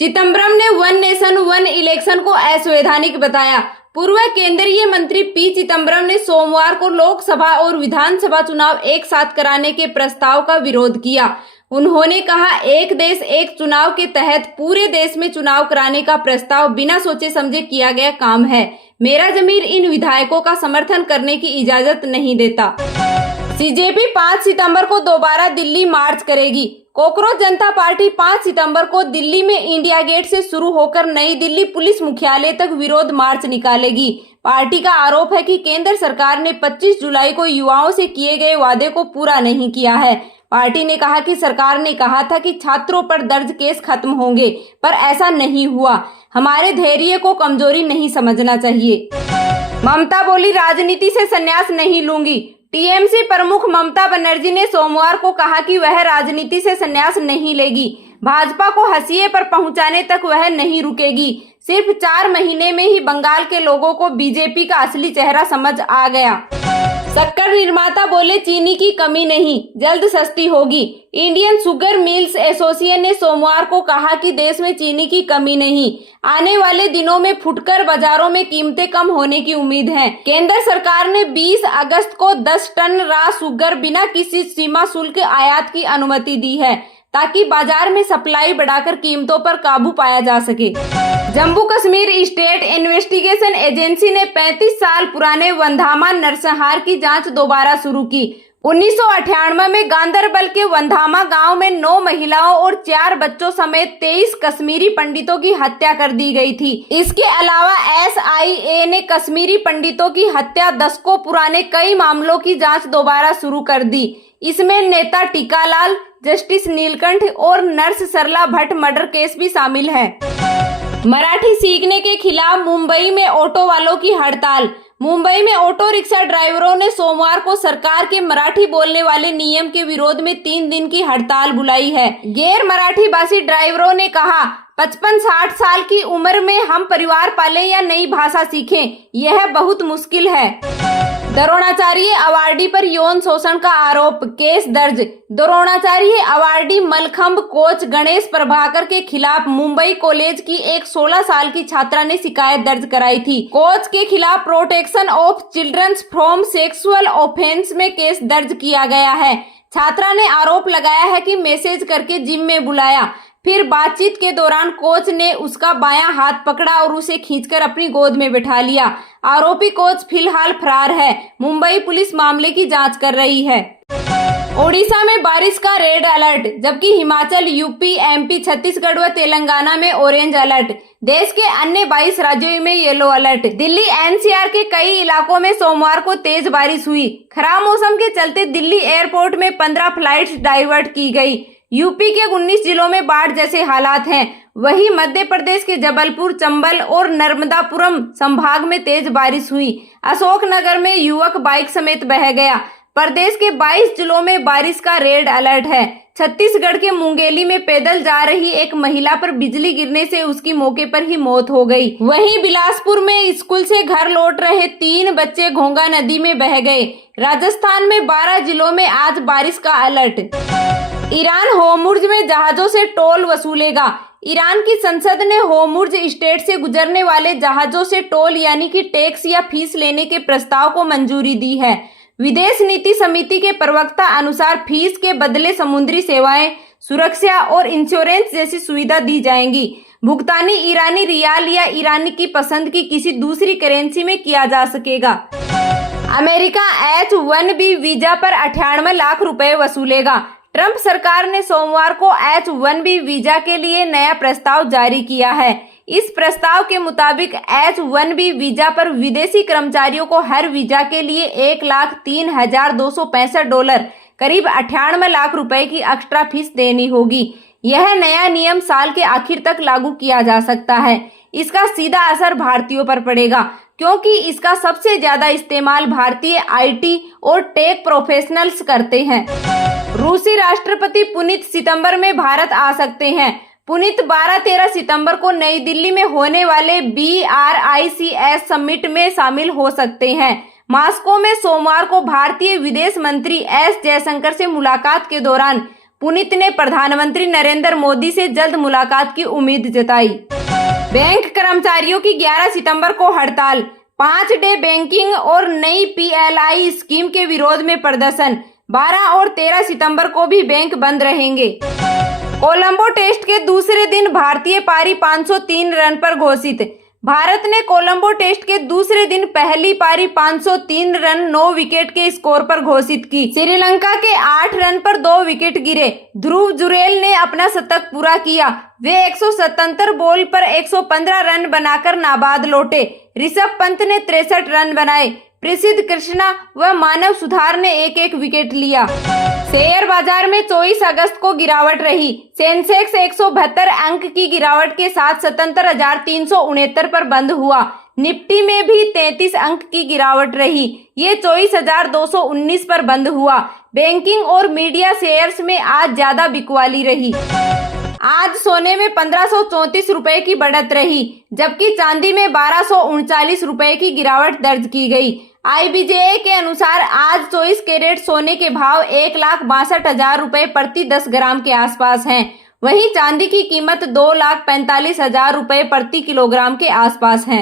चिदंबरम ने one nation one election को असंवैधानिक बताया। पूर्व केंद्रीय मंत्री पी चिदंबरम ने सोमवार को लोकसभा और विधानसभा चुनाव एक साथ कराने के प्रस्ताव का विरोध किया। उन्होंने कहा, एक देश एक चुनाव के तहत पूरे देश में चुनाव कराने का प्रस्ताव बिना सोचे समझे किया गया काम है। मेरा ज़मीर इन विधायकों का समर्थन करने की इजाजत नहीं देता। बीजेपी 5 सितंबर को दोबारा दिल्ली मार्च करेगी। कॉकरोच जनता पार्टी 5 सितंबर को दिल्ली में इंडिया गेट से शुरू होकर नई दिल्ली पुलिस मुख्यालय तक विरोध मार्च निकालेगी। पार्टी का आरोप है कि केंद्र सरकार ने 25 जुलाई को युवाओं से किए गए वादे को पूरा नहीं किया है। पार्टी ने कहा कि सरकार ने कहा था कि छात्रों पर दर्ज केस खत्म होंगे, पर ऐसा नहीं हुआ। हमारे धैर्य को कमजोरी नहीं समझना चाहिए। ममता बोली, राजनीति से संन्यास नहीं लूंगी। टीएमसी प्रमुख ममता बनर्जी ने सोमवार को कहा कि वह राजनीति से संन्यास नहीं लेगी। भाजपा को हंसिए पर पहुंचाने तक वह नहीं रुकेगी। सिर्फ 4 महीने में ही बंगाल के लोगों को बीजेपी का असली चेहरा समझ आ गया। शक्कर निर्माता बोले, चीनी की कमी नहीं, जल्द सस्ती होगी। इंडियन शुगर मिल्स एसोसिएशन ने सोमवार को कहा कि देश में चीनी की कमी नहीं, आने वाले दिनों में फुटकर बाजारों में कीमतें कम होने की उम्मीद है। केंद्र सरकार ने 20 अगस्त को 10 टन रॉ शुगर बिना किसी सीमा शुल्क आयात की अनुमति दी है, ताकि बाजार में सप्लाई बढ़ाकर कीमतों पर काबू पाया जा सके। Jammu Kashmir state investigation agency ने 35 साल पुराने वंधामा नरसंहार की जांच दोबारा शुरू की। 1998 में गांदरबल के वंधामा गांव में 9 महिलाओं और 4 बच्चों समेत 23 कश्मीरी पंडितों की हत्या कर दी गई थी। इसके अलावा SIA ने कश्मीरी पंडितों की हत्या दशकों पुराने कई मामलों की जांच दोबारा शुरू कर दी। इसमें नेता टीकालाल, जस्टिस नीलकंठ और नर्स सरला भट्ट मर्डर केस भी शामिल है। मराठी सीखने के खिलाफ मुंबई में ऑटो वालों की हड़ताल। मुंबई में ऑटो रिक्शा ड्राइवरों ने सोमवार को सरकार के मराठी बोलने वाले नियम के विरोध में 3 दिन की हड़ताल बुलाई है। गैर मराठी भाषी ड्राइवरों ने कहा, 55-60 साल की उम्र में हम परिवार पालें या नई भाषा सीखें, यह बहुत मुश्किल है। द्रोणाचार्य अवार्डी पर यौन शोषण का आरोप, केस दर्ज। द्रोणाचार्य अवार्डी मलखंब कोच गणेश प्रभाकर के खिलाफ मुंबई कॉलेज की एक 16 साल की छात्रा ने शिकायत दर्ज कराई थी। कोच के खिलाफ protection of childrens from sexual offence में केस दर्ज किया गया है। छात्रा ने आरोप लगाया है कि मैसेज करके जिम में बुलाया, फिर बातचीत के दौरान कोच ने उसका बायां हाथ पकड़ा और उसे खींचकर अपनी गोद में बिठा लिया। आरोपी कोच फिलहाल फरार है। मुंबई पुलिस मामले की जांच कर रही है। ओडिशा में बारिश का रेड अलर्ट, जबकि हिमाचल, यूपी, एमपी, छत्तीसगढ़ व तेलंगाना में ऑरेंज अलर्ट। देश के अन्य 22 राज्यों में येलो अलर्ट। दिल्ली NCR के कई इलाकों में सोमवार को तेज बारिश हुई। खराब मौसम के चलते दिल्ली एयरपोर्ट में 15 फ्लाइट्स डाइवर्ट की गई। यूपी के 19 जिलों में बाढ़ जैसे हालात हैं। वहीं मध्य प्रदेश के जबलपुर, चंबल और नर्मदापुरम संभाग में तेज बारिश हुई। अशोकनगर में युवक बाइक समेत बह गया। प्रदेश के 22 जिलों में बारिश का रेड अलर्ट है। छत्तीसगढ़ के मुंगेली में पैदल जा रही एक महिला पर बिजली गिरने से उसकी मौके पर ही मौत हो गई। वहीं बिलासपुर में स्कूल से घर लौट रहे 3 बच्चे घोंगा नदी में बह गए। राजस्थान में 12 जिलों में आज बारिश का अलर्ट। ईरान होर्मुज में जहाजों से टोल वसूलेगा। ईरान की संसद ने होर्मुज स्ट्रेट से गुजरने वाले जहाजों से टोल यानी कि टैक्स या फीस लेने के प्रस्ताव को मंजूरी दी है। विदेश नीति समिति के प्रवक्ता अनुसार फीस के बदले समुद्री सेवाएं, सुरक्षा और इंश्योरेंस जैसी सुविधा दी जाएंगी। भुगतानी ईरानी रियाल या ईरानी की पसंद की किसी दूसरी करेंसी में किया जा सकेगा। अमेरिका H-1B वीजा पर 98 लाख रुपए वसूलेगा। ट्रंप सरकार ने सोमवार को H-1B वीजा के लिए नया प्रस्ताव जारी किया है। इस प्रस्ताव के मुताबिक H-1B वीजा पर विदेशी कर्मचारियों को हर वीजा के लिए $1,03,265 करीब 98 लाख रुपए की एक्स्ट्रा फीस देनी होगी। यह नया नियम साल के आखिर तक लागू किया जा सकता है। इसका सीधा असर भारतीयों पर पड़ेगा, क्योंकि इसका सबसे ज्यादा इस्तेमाल भारतीय IT और टेक प्रोफेशनल्स करते हैं। रूसी राष्ट्रपति पुतिन सितंबर में भारत आ सकते हैं। पुतिन 12-13 सितंबर को नई दिल्ली में होने वाले BRICS समिट में शामिल हो सकते हैं। मॉस्को में सोमवार को भारतीय विदेश मंत्री S जयशंकर से मुलाकात के दौरान पुनीत ने प्रधानमंत्री नरेंद्र मोदी से जल्द मुलाकात की उम्मीद जताई। बैंक कर्मचारियों की 11 सितंबर को हड़ताल, 5 डे बैंकिंग और नई PLI स्कीम के विरोध में प्रदर्शन। 12 और 13 सितंबर को भी बैंक बंद रहेंगे। कोलंबो टेस्ट के दूसरे दिन भारतीय पारी 503 रन पर घोषित। भारत ने कोलंबो टेस्ट के दूसरे दिन पहली पारी 503 रन 9 विकेट के स्कोर पर घोषित की। श्रीलंका के 8 रन पर 2 विकेट गिरे। ध्रुव जुरेल ने अपना शतक पूरा किया। वे 177 बॉल पर 115 रन बनाकर नाबाद लौटे। ऋषभ पंत ने 63 रन बनाए। प्रसिद्ध कृष्णा व मानव सुधार ने एक विकेट लिया। शेयर बाजार में 24 अगस्त को गिरावट रही। सेंसेक्स 172 अंक की गिरावट के साथ 77,369 पर बंद हुआ। निफ्टी में भी 33 अंक की गिरावट रही। ये 24,219 पर बंद हुआ। बैंकिंग और मीडिया शेयर्स में आज ज्यादा बिकवाली रही। आज सोने में 1534 रुपए की बढ़त रही, जबकि चांदी में 1239 रुपए की गिरावट दर्ज की गई। IBJ के अनुसार आज 24 कैरेट सोने के भाव 1,62,000 रुपए प्रति 10 ग्राम के आसपास हैं। वहीं चांदी की कीमत 2,45,000 रुपए प्रति किलोग्राम के आसपास है।